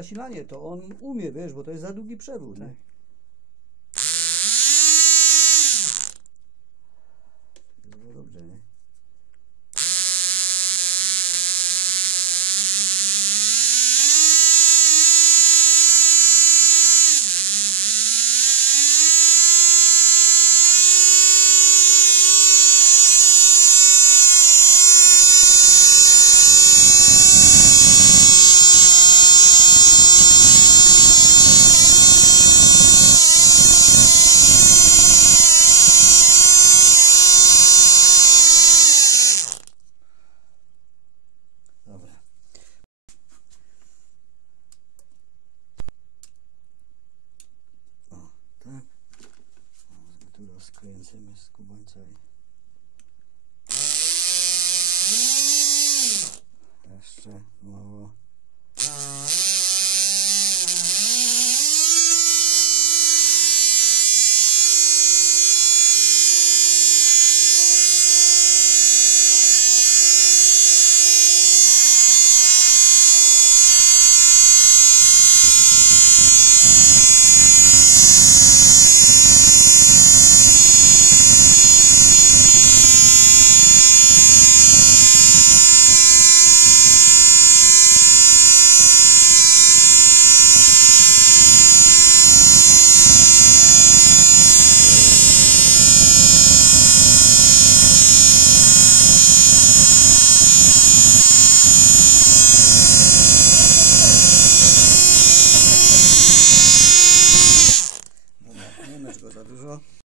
zasilanie, to on umie, wiesz, bo to jest za długi przewód. Tak. Nie? No dobrze, nie? Dobra. O, tak. O, tu rozkręcimy z kubańca i... Jeszcze mało.